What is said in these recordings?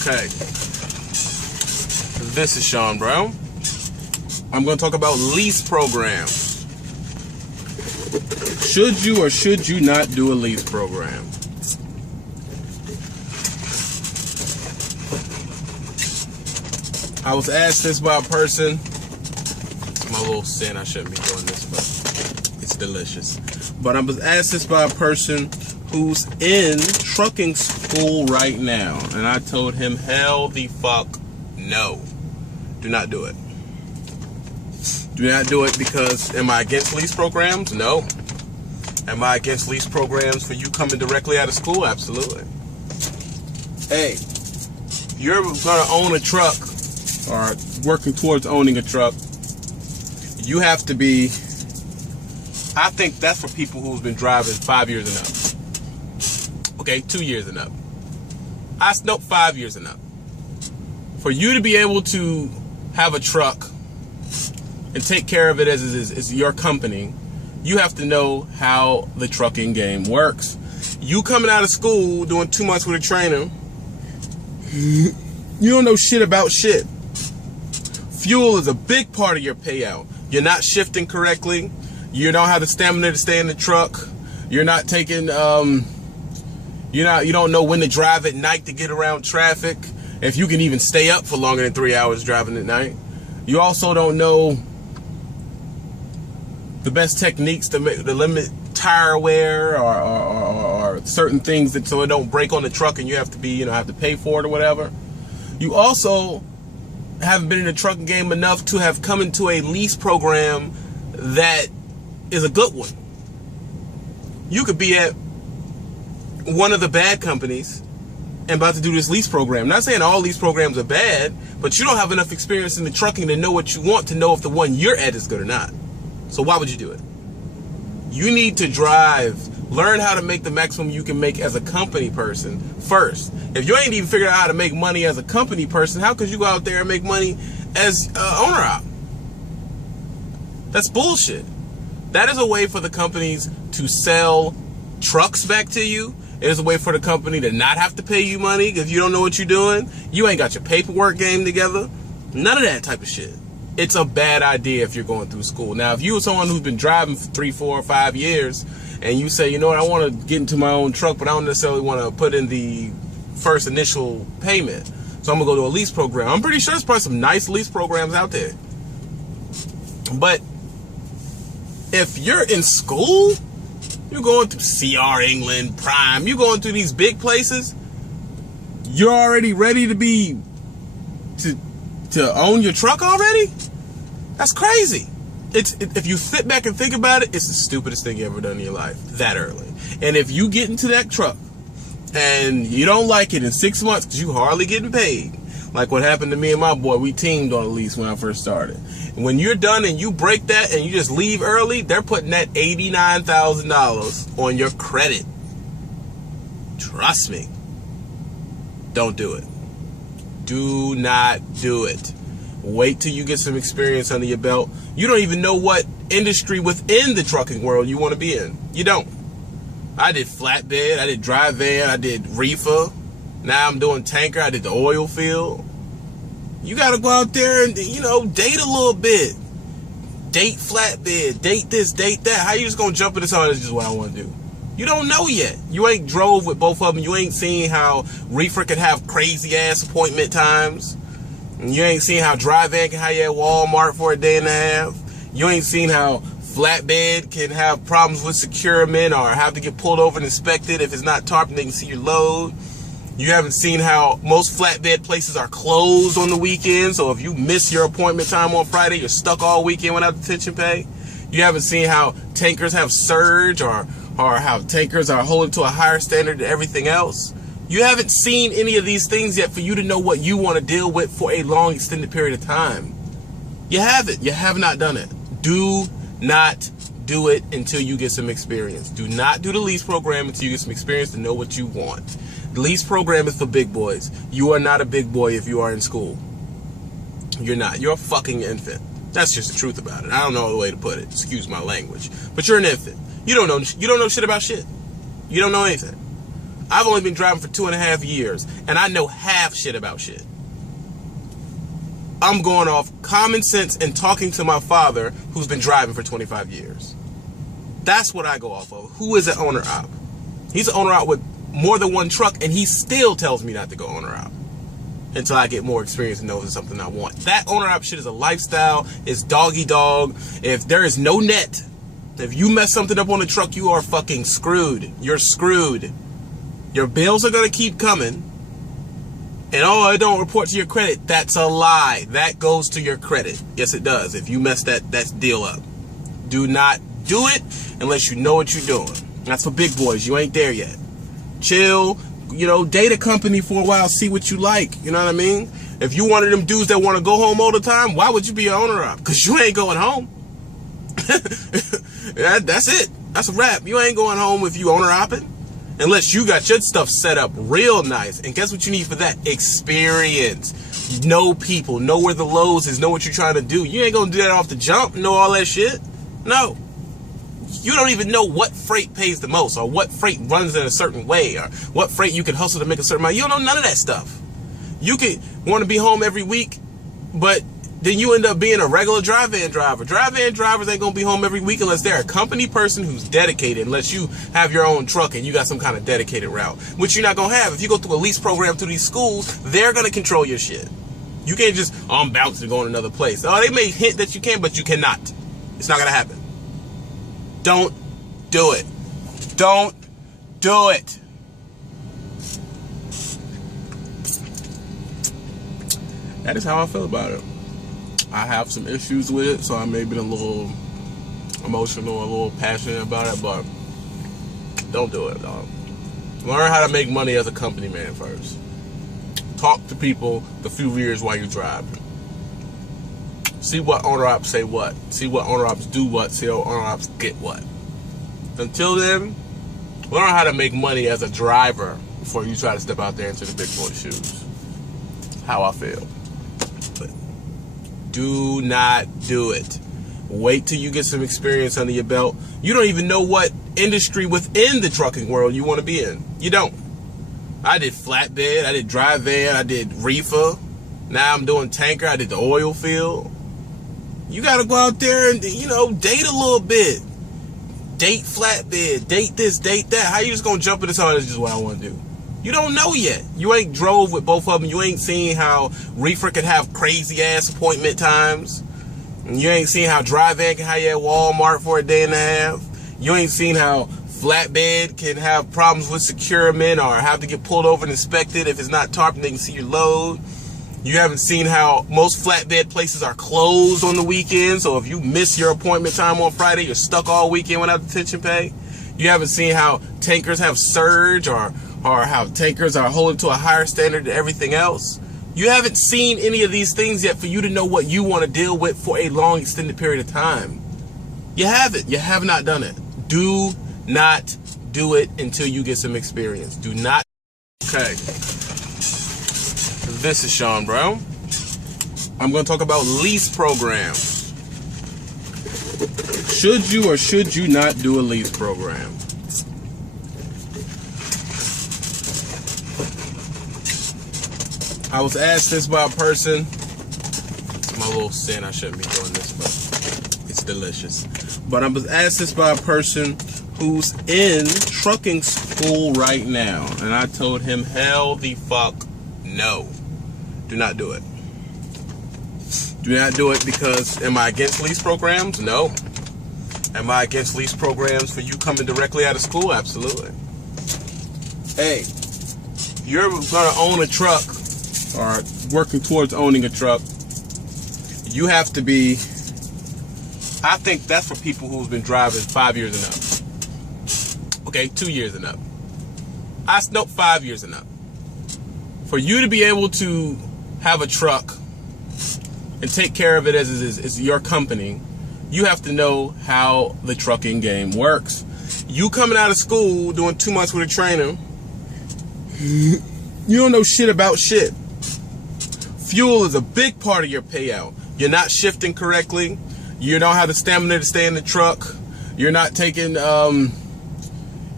Okay. This is Sean Brown. I'm going to talk about lease programs. Should you or should you not do a lease program? I was asked this by a person. My little sin, I shouldn't be doing this, but it's delicious. But I was asked this by a person who's in trucking school right now. And I told him, hell the fuck no. Do not do it. Do not do it because, am I against lease programs? No. Am I against lease programs for you coming directly out of school? Absolutely. Hey, if you're going to own a truck or working towards owning a truck, you have to be, I think that's for people who's been driving 5 years and up. Okay, 2 years and up. Nope, 5 years and up. For you to be able to have a truck and take care of it as your company, you have to know how the trucking game works. You coming out of school doing 2 months with a trainer, you don't know shit about shit. Fuel is a big part of your payout. You're not shifting correctly. You don't have the stamina to stay in the truck. You're not taking, you don't know when to drive at night to get around traffic. If you can even stay up for longer than 3 hours driving at night. You also don't know the best techniques to limit tire wear or certain things that so it don't break on the truck and you have to be, have to pay for it or whatever. You also haven't been in the trucking game enough to have come into a lease program that is a good one. You could be at one of the bad companies and about to do this lease program. Not saying all lease programs are bad, but you don't have enough experience in the trucking to know what you want to know if the one you're at is good or not. So why would you do it? You need to learn how to make the maximum you can make as a company person first. If you ain't even figured out how to make money as a company person, how could you go out there and make money as owner-op? That's bullshit. That is a way for the companies to sell trucks back to you. It is a way for the company to not have to pay you money because you don't know what you're doing. You ain't got your paperwork game together. None of that type of shit. It's a bad idea if you're going through school. Now, if you were someone who's been driving for 3, 4, 5 years and you say, you know what, I want to get into my own truck, but I don't necessarily want to put in the first initial payment, so I'm going to go to a lease program. I'm pretty sure there's probably some nice lease programs out there. But if you're in school, you're going through CR England, Prime, you're going through these big places, you're already ready to own your truck already? That's crazy. If you sit back and think about it, it's the stupidest thing you ever done in your life, that early. And if you get into that truck and you don't like it in 6 months because you hardly getting paid, like what happened to me and my boy, we teamed on a lease when I first started. And when you're done and you break that and you just leave early, they're putting that $89,000 on your credit. Trust me. Don't do it. Do not do it. Wait till you get some experience under your belt. You don't even know what industry within the trucking world you want to be in. You don't. I did flatbed, I did dry van, I did reefer. Now I'm doing tanker, I did the oil field. You got to go out there and, date a little bit. Date flatbed, date this, date that. How you just going to jump in this? Oh, this is just what I want to do. You don't know yet. You ain't drove with both of them. You ain't seen how reefer can have crazy ass appointment times. And you ain't seen how dry van can have you at Walmart for a day and a half. You ain't seen how flatbed can have problems with securement or have to get pulled over and inspected if it's not tarped and they can see your load. You haven't seen how most flatbed places are closed on the weekend. So if you miss your appointment time on Friday, you're stuck all weekend without detention pay. You haven't seen how tankers have surge or how tankers are holding to a higher standard than everything else. You haven't seen any of these things yet for you to know what you want to deal with for a long extended period of time. You haven't. You have not done it. Do not do it until you get some experience. Do not do the lease program until you get some experience to know what you want. The lease program is for big boys. You are not a big boy if you are in school. You're not. You're a fucking infant. That's just the truth about it. I don't know the way to put it. Excuse my language. But you're an infant. You don't know shit about shit. You don't know anything. I've only been driving for 2.5 years, and I know half shit about shit. I'm going off common sense and talking to my father, who's been driving for 25 years. That's what I go off of. Who is an owner op? He's an owner op with more than one truck, and he still tells me not to go owner op until I get more experience and know it's something I want. That owner op shit is a lifestyle. It's doggy dog. If there is no net, if you mess something up on the truck, you are fucking screwed. You're screwed. Your bills are going to keep coming. And oh, I don't report to your credit. That's a lie. That goes to your credit. Yes, it does. If you mess that deal up. Do not do it unless you know what you're doing. That's for big boys. You ain't there yet. Chill. You know, date a company for a while. See what you like. You know what I mean? If you one of them dudes that want to go home all the time, why would you be an owner op? Because you ain't going home. That's it. That's a wrap. You ain't going home if you owner opping. Unless you got your stuff set up real nice. And guess what you need for that? Experience. Know people. Know where the lows is. Know what you're trying to do. You ain't going to do that off the jump. Know all that shit. No. You don't even know what freight pays the most, or what freight runs in a certain way, or what freight you can hustle to make a certain amount. You don't know none of that stuff. You could want to be home every week, but then you end up being a regular dry van driver. Dry van drivers ain't going to be home every week unless they're a company person who's dedicated, unless you have your own truck and you got some kind of dedicated route, which you're not going to have. If you go through a lease program through these schools, they're going to control your shit. You can't just, oh, I'm bouncing to go in another place. Oh, they may hint that you can, but you cannot. It's not going to happen. Don't do it. Don't do it. That is how I feel about it. I have some issues with it, so I may be a little emotional, a little passionate about it, but don't do it, dog. Learn how to make money as a company man first. Talk to people the few years while you drive. See what owner ops say what. See what owner ops do what. See what owner ops get what. Until then, learn how to make money as a driver before you try to step out there into the big boy shoes. How I feel. But do not do it. Wait till you get some experience under your belt. You don't even know what industry within the trucking world you want to be in. You don't. I did flatbed. I did dry van. I did reefer. Now I'm doing tanker. I did the oil field. You got to go out there and, you know, date a little bit. Date flatbed. Date this, date that. How you just going to jump into something that's just what I want to do? You don't know yet. You ain't drove with both of them. You ain't seen how reefer can have crazy ass appointment times. And you ain't seen how dry van can have you at Walmart for a day and a half. You ain't seen how flatbed can have problems with securement or have to get pulled over and inspected if it's not tarped and they can see your load. You haven't seen how most flatbed places are closed on the weekend. So if you miss your appointment time on Friday, you're stuck all weekend without detention pay. You haven't seen how tankers have surge or how tankers are holding to a higher standard than everything else. You haven't seen any of these things yet for you to know what you want to deal with for a long extended period of time. You haven't. You have not done it. Do not do it until you get some experience. Do not. Okay. This is Sean Brown. I'm going to talk about lease programs. Should you or should you not do a lease program? I was asked this by a person. It's my little sin. I shouldn't be doing this, but it's delicious. But I was asked this by a person who's in trucking school right now. And I told him, hell the fuck no. Do not do it. Do not do it because am I against lease programs? No. Am I against lease programs for you coming directly out of school? Absolutely. Hey, if you're going to own a truck or working towards owning a truck, you have to be, I think that's for people who's been driving 5 years and up. Okay, 2 years and up. Nope, 5 years and up. For you to be able to have a truck and take care of it as your company, you have to know how the trucking game works. You coming out of school doing 2 months with a trainer, you don't know shit about shit. Fuel is a big part of your payout. You're not shifting correctly. You don't have the stamina to stay in the truck. You're not taking,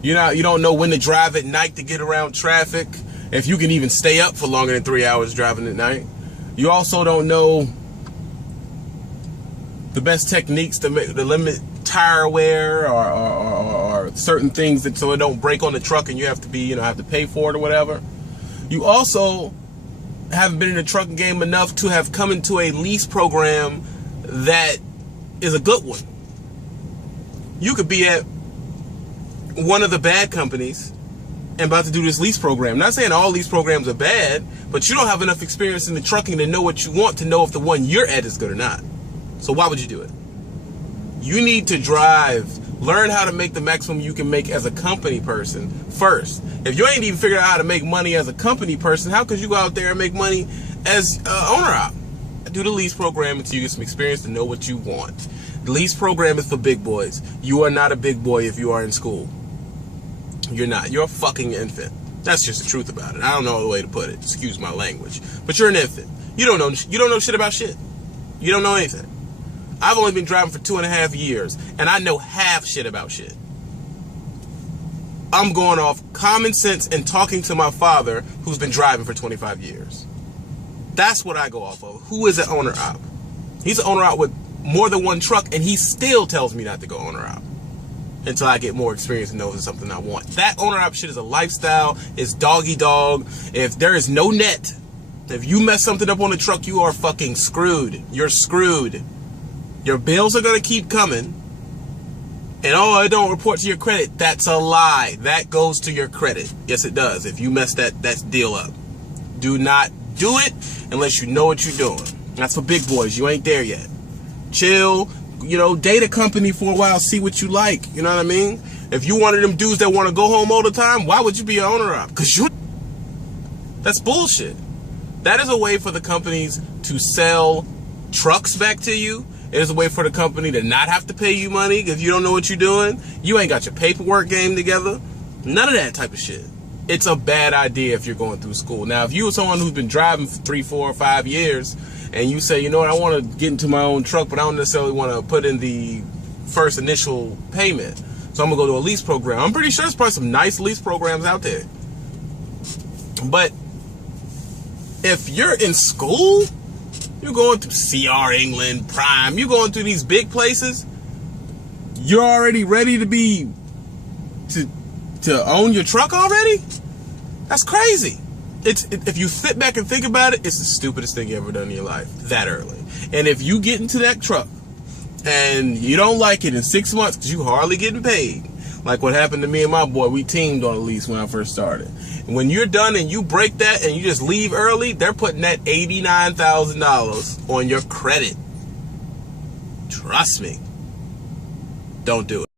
You don't know when to drive at night to get around traffic, if you can even stay up for longer than 3 hours driving at night. You also don't know the best techniques to limit tire wear or certain things that so it don't break on the truck and you have to be, have to pay for it or whatever. You also haven't been in the trucking game enough to have come into a lease program that is a good one. You could be at one of the bad companies and about to do this lease program. I'm not saying all lease programs are bad, but you don't have enough experience in the trucking to know what you want to know if the one you're at is good or not. So why would you do it? You need to learn how to make the maximum you can make as a company person first. If you ain't even figured out how to make money as a company person, how could you go out there and make money as owner-op? Do the lease program until you get some experience to know what you want. The lease program is for big boys. You are not a big boy if you are in school. You're not. You're a fucking infant. That's just the truth about it. I don't know the way to put it. Excuse my language. But you're an infant. You don't know shit about shit. You don't know anything. I've only been driving for 2.5 years, and I know half shit about shit. I'm going off common sense and talking to my father, who's been driving for 25 years. That's what I go off of. Who is an owner-op? He's an owner-op with more than one truck, and he still tells me not to go owner-op until I get more experience and know if it's something I want. That owner-op shit is a lifestyle. It's doggy-dog. If there is no net, if you mess something up on the truck, you are fucking screwed. You're screwed. Your bills are going to keep coming. And I don't report to your credit. That's a lie. That goes to your credit. Yes, it does. If you mess that deal up. Do not do it unless you know what you're doing. That's for big boys. You ain't there yet. Chill. Date a company for a while. See what you like. You know what I mean? If you one of them dudes that want to go home all the time, why would you be an owner-op? Because that's bullshit. That is a way for the companies to sell trucks back to you. It is a way for the company to not have to pay you money because you don't know what you're doing. You ain't got your paperwork game together. None of that type of shit. It's a bad idea if you're going through school. Now, if you were someone who's been driving for 3, 4, or 5 years and you say, you know what, I want to get into my own truck, but I don't necessarily want to put in the first initial payment. So I'm going to go to a lease program. I'm pretty sure there's probably some nice lease programs out there. But if you're in school, you're going through CR England, Prime, you're going through these big places, you're already ready to own your truck already? That's crazy. If you sit back and think about it, it's the stupidest thing you ever done in your life, that early. And if you get into that truck and you don't like it in 6 months because you hardly getting paid, like what happened to me and my boy, we teamed on a lease when I first started. When you're done and you break that and you just leave early, they're putting that $89,000 on your credit. Trust me. Don't do it.